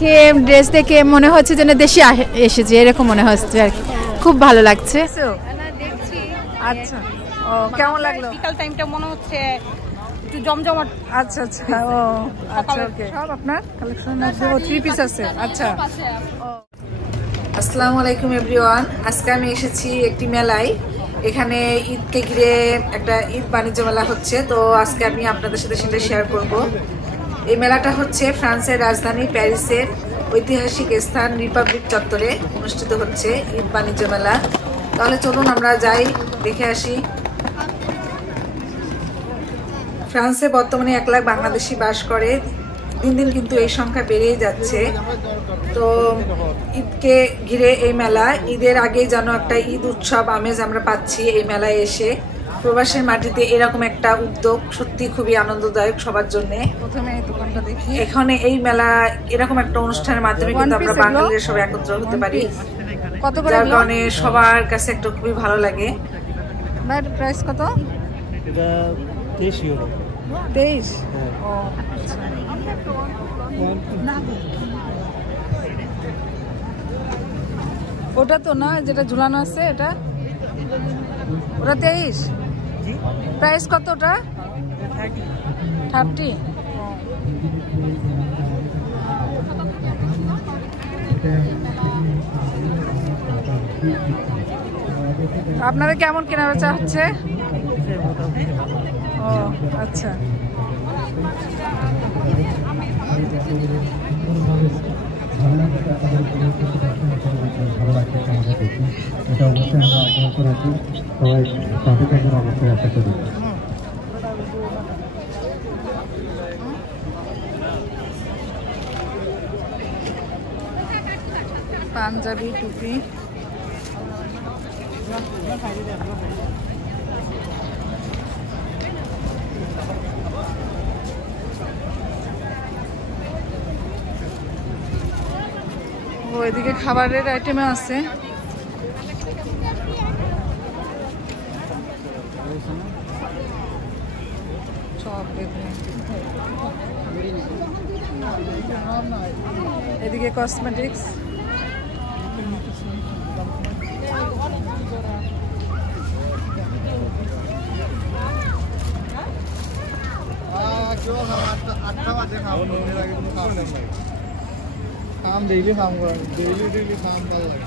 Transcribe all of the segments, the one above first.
দেখে ড্রেস দেখে মনে হচ্ছে যেন দেশে এসেছে এরকম মনে হচ্ছে আর কি, খুব ভালো লাগছে। আচ্ছা, ও কেমন লাগলো? বিকাল টাইমটা মনে হচ্ছে একটু জমজমাট। আচ্ছা আচ্ছা, ও আচ্ছা, ওকে। সব আপনার কালেকশন আছে, ও 3 পিস আছে। আচ্ছা, আসসালামু আলাইকুম এভরিওয়ান। আজকে আমি এসেছি একটি মেলায়, এখানে ঈদকে ঘিরে একটা ঈদ বাণিজ্য মেলা হচ্ছে, তো আজকে আমি আপনাদের সাথে সেটা শেয়ার করব। এই মেলাটা হচ্ছে ফ্রান্সের রাজধানী প্যারিসের ঐতিহাসিক স্থান রিপাবলিক চত্বরে অনুষ্ঠিত হচ্ছে ঈদ বাণিজ্য মেলা। তাহলে চলুন আমরা যাই, দেখে আসি। ফ্রান্সে বর্তমানে 1 লাখ বাংলাদেশি বাস করে, দিন দিন কিন্তু এই সংখ্যা বেড়েই যাচ্ছে। তো ঈদকে ঘিরে এই মেলা, ঈদের আগে যেন একটা ঈদ উৎসব আমেজ আমরা পাচ্ছি এই মেলায় এসে। প্রবাসের মাটিতে এরকম একটা উদ্যোগ সত্যি খুবই আনন্দদায়ক সবার জন্য। প্রথমে এই দোকানটা দেখি, এখানে এই মেলা এরকম একটা অনুষ্ঠানের মাধ্যমে কিন্তু আমরা বাঙালিরা সবাই একত্র হতে পারি, কত করে, যার কারণে সবার কাছে একটা খুবই ভালো লাগে। প্রাইস কত? এটা 23 ইউরো। 23? ও ওটা তো না যেটা ঝুলানো আছে, এটা ওটা 23। প্রাইস কত ওটা? 30। আপনারা কেমন কেনা বেচা হচ্ছে? ও আচ্ছা, এটা অবশ্যই আমরা আগ্রহ করেছি, সবাই তাদের কাছে অবশ্যই আশা করি। পাঞ্জাবি টুপি, ওইদিকে খাবারের আইটেমে আছে। এদিকে কসমেটিক্স, काम डेली काम करें, डेली काम कर लगे।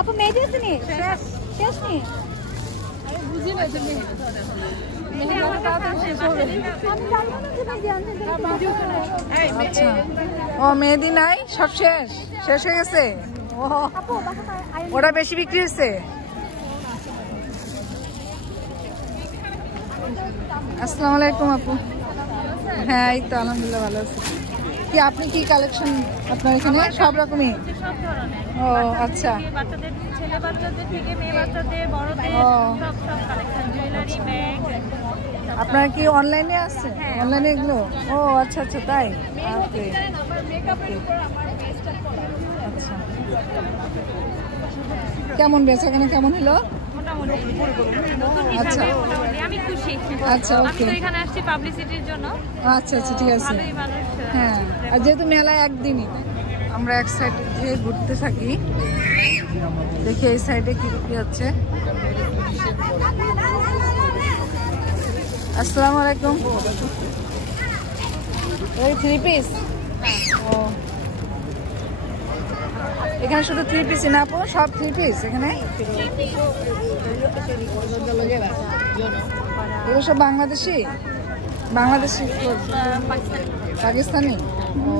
আপু মেহেদি আছে নি? শেষ নি? আরে বুঝি না তুমি। আচ্ছা, ও মেহেদি নাই, সব শেষ শেষ হয়ে গেছে। ও ওটা বেশি বিক্রি হয়েছে। আসসালামু আলাইকুম আপু। হ্যাঁ এই তো আলহামদুলিল্লাহ ভালো আছি। কি আপনি কি কালেকশন আপনার এখানে? সব রকমই? ও আচ্ছা, ছেলে বাচ্চাদের থেকে মেয়ে বাচ্চাদের, বড়দের সব কালেকশন, জুয়েলারি, ব্যাগ। আপনার কি অনলাইনে আছে? অনলাইনে এগুলো? ও আচ্ছা আচ্ছা, তাই। ওকে, আচ্ছা। কেমন বেচাকেনা কেমন হলো? আচ্ছা আমি খুশি। আচ্ছা, ওকে। আমি তো এখানে আসছি পাবলিসিটির জন্য। আচ্ছা আচ্ছা, ঠিক আছে। হ্যাঁ, আর যেহেতু মেলা একদিনই, আমরা এক সাইড দিয়ে ঘুরতে থাকি, দেখি এই সাইডে কি বিক্রি হচ্ছে। আসসালামু আলাইকুম। ওই 3 পিস? ও এখানে শুধু 3 পিস না আপু? সব 3 পিস এখানে? এগুলো সব বাংলাদেশি? বাংলাদেশি পাকিস্তানি? ও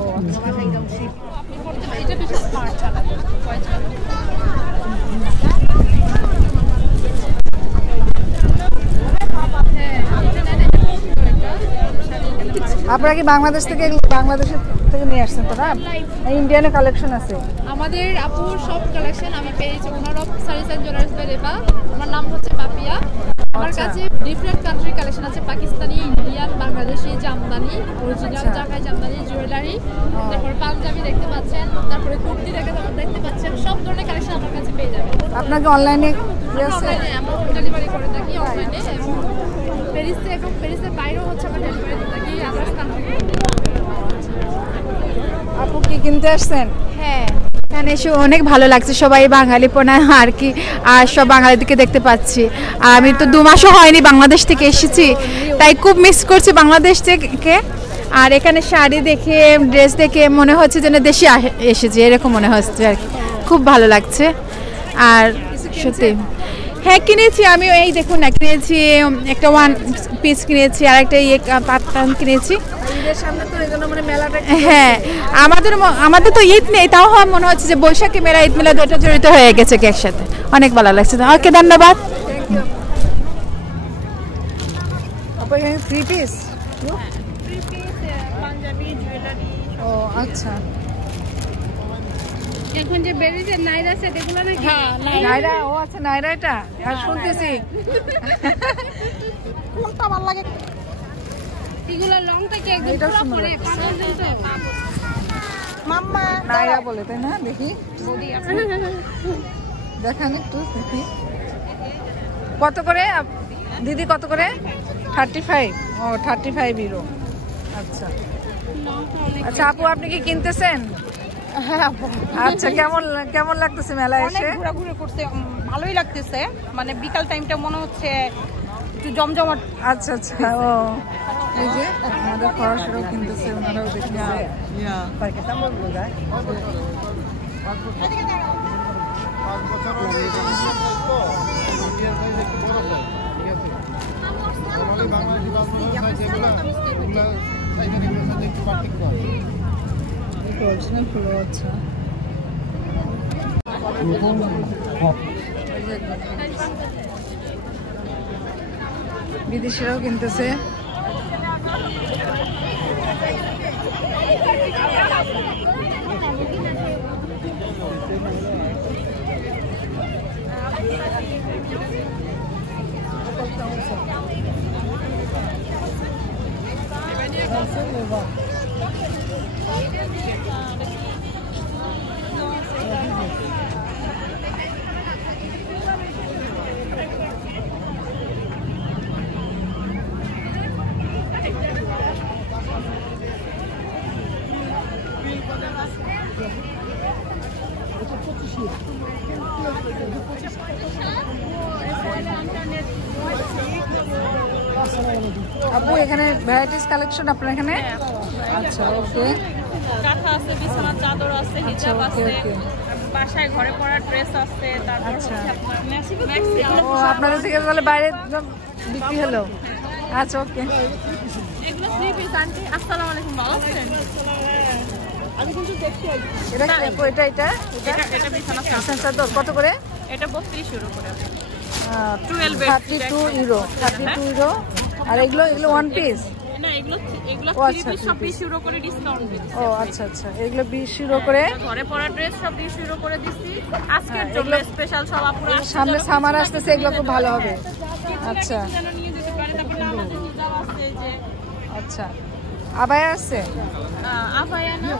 আপনারা কি বাংলাদেশ থেকে নিয়ে আসছেন? তো না, ইন্ডিয়ানে কালেকশন আছে আমাদের আপুর সব কালেকশন আমি পেয়েছি ওনার অফ সারিসান জুয়েলার্স বেরেবা। আমার নাম হচ্ছে পাপিয়া। আমার কাছে ডিফারেন্ট কান্ট্রি কালেকশন আছে, পাকিস্তানি, ইন্ডিয়ান, বাংলাদেশি, জামদানি, অরিজিনাল ঢাকাই জামদানি, জুয়েলারি, তারপর পাঞ্জাবি দেখতে পাচ্ছেন, তারপরে কুর্তি দেখতে পাচ্ছেন, সব ধরনের কালেকশন আমার কাছে পেয়ে যাবেন। আপনাকে অনলাইনে আমরা ডেলিভারি করে থাকি অনলাইনে, এবং প্যারিসে এবং প্যারিসের বাইরেও হচ্ছে আমরা ডেলিভারি দিয়ে থাকি আদার্স কান্ট্রি। আপু কি কিনতে আসছেন? হ্যাঁ, এখানে এসে অনেক ভালো লাগছে, সবাই বাঙালিপনা আর কি, আর সব বাঙালিদেরকে দেখতে পাচ্ছি। আমি তো 2 মাসও হয়নি বাংলাদেশ থেকে এসেছি, তাই খুব মিস করছি বাংলাদেশ থেকে। আর এখানে শাড়ি দেখে, ড্রেস দেখে মনে হচ্ছে যেন দেশে এসেছি, এরকম মনে হচ্ছে আর কি, খুব ভালো লাগছে। আর সত্যি হ্যাঁ কিনেছি আমি, এই দেখুন না, কিনেছি একটা 1 পিস কিনেছি, আর একটা পাট্টান কিনেছি। হ্যাঁ, আমাদের তো ঈদ নেই, তাও মনে হচ্ছে যে বৈশাখী মেলা, ঈদ মেলা দুটো জড়িত হয়ে গেছে কি একসাথে, অনেক ভালো লাগছে। ওকে, ধন্যবাদ। ও আচ্ছা, এখন যে বেরিয়েছে নাইরা সেট, এগুলো নাকি? হ্যাঁ নাইরা। ও আচ্ছা, নাইরা এটা আর শুনতেছি। কোনটা ভালো লাগে? এগুলো লংটা কি একদম পুরো পরে মাম্মা নাইরা বলে, তাই না? দেখি দেখান একটু, দেখি কত করে দিদি, কত করে? 35। ও 35 ইউরো। আচ্ছা আচ্ছা আপু, আপনি কি কিনতেছেন? আচ্ছা, কেমন লাগতেছে মেলায় এসে? ঘোরাঘুরি করতে ভালোই লাগতেছে, মানে বিকাল টাইমটা মনে হচ্ছে একটু জমজমাট। আচ্ছা আচ্ছা, ও এই যে আমাদের পড়াশোনাও কিনতেছে, ওনারাও দেখতেছে। অরিজিনাল ফুলও আচ্ছা। বিদেশিরাও কিনতেছে। আপু এখানে ভ্যারাইটিস কালেকশন আপনার এখানে? আচ্ছা ওকে, কাঁথা আছে, বিছানার চাদর আছে, হিজাব আছে, বাসায় ঘরে পরার ড্রেস আছে, তারপর হচ্ছে আপনার ম্যাক্সি। ও আপনাদের থেকে তাহলে বাইরে বিক্রি হলো? আচ্ছা ওকে। এগুলো 3 পিস। আন্টি আসসালামু আলাইকুম, ভালো আছেন? আমি কিন্তু দেখতে আইছি। এটা কি আপু? এটা বিছানার চাদর কত করে? এটা 32 ইউরো করে। 32 ইউরো। 32 ইউরো। আর এগুলো 1 পিস? না, এগুলো 3 পিস, সব 20 ইউরো করে ডিসকাউন্ট দিচ্ছি। ও আচ্ছা আচ্ছা, এগুলো 20 ইউরো করে। ঘরে পরা ড্রেস সব 20 ইউরো করে দিচ্ছি আজকের জন্য স্পেশাল। সব আপুরা সামনে সামার আসতেছে, এগুলো খুব ভালো হবে। আচ্ছা যেন নিয়ে যেতে পারে। তারপর আমাদের হিজাব আছে, যে আচ্ছা আবায়া আছে, আবায়া না,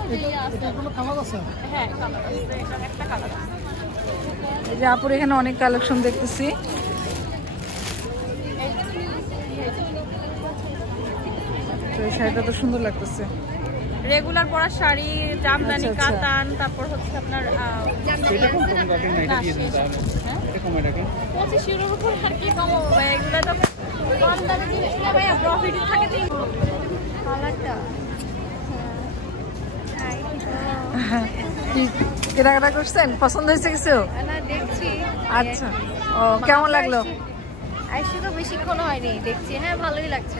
এগুলো কালার আছে। হ্যাঁ কালার আছে, এটা একটা কালার আছে। এই যে আপুর এখানে অনেক কালেকশন দেখতেছি। এই শাড়িটা তো সুন্দর লাগতেছে। রেগুলার পরা শাড়ি, জামদানি, কাতান, তারপর হচ্ছে আপনার 25 ইউরোর উপর আর কি কমাবো ভাই? এগুলো তো কম দামে জিনিস না ভাইয়া, প্রফিট থাকে। কালারটা কি কেনাকাটা করছেন? পছন্দ হয়েছে কিছু? না, দেখছি। আচ্ছা, ও কেমন লাগলো? আইসি তো বেশিক্ষণ হয়নি, দেখছি। হ্যাঁ ভালোই লাগছে।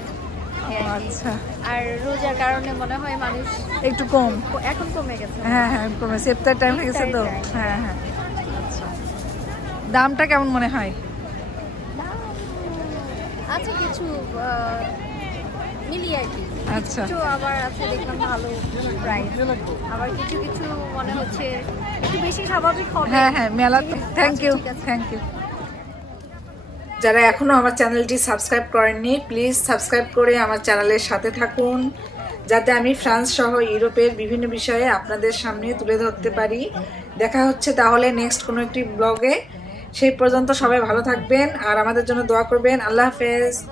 আচ্ছা, আর রোজার কারণে মনে হয় মানুষ একটু কম, এখন কমে গেছে। হ্যাঁ হ্যাঁ কমেছে, ইফতার টাইম হয়ে গেছে তো। হ্যাঁ হ্যাঁ, আচ্ছা দামটা কেমন মনে হয়? আচ্ছা কিছু মিলিয়ে আর কি। আচ্ছা, কিছু আবার আছে দেখলাম ভালো প্রাইস, আবার কিছু কিছু মনে হচ্ছে একটু বেশি স্বাভাবিক হবে। হ্যাঁ হ্যাঁ মেলা। Thank you, thank you. যারা এখনও আমার চ্যানেলটি সাবস্ক্রাইব করেননি প্লিজ সাবস্ক্রাইব করে আমার চ্যানেলের সাথে থাকুন, যাতে আমি ফ্রান্স সহ ইউরোপের বিভিন্ন বিষয়ে আপনাদের সামনে তুলে ধরতে পারি। দেখা হচ্ছে তাহলে নেক্সট কোনো একটি ব্লগে। সেই পর্যন্ত সবাই ভালো থাকবেন আর আমাদের জন্য দোয়া করবেন। আল্লাহ হাফেজ।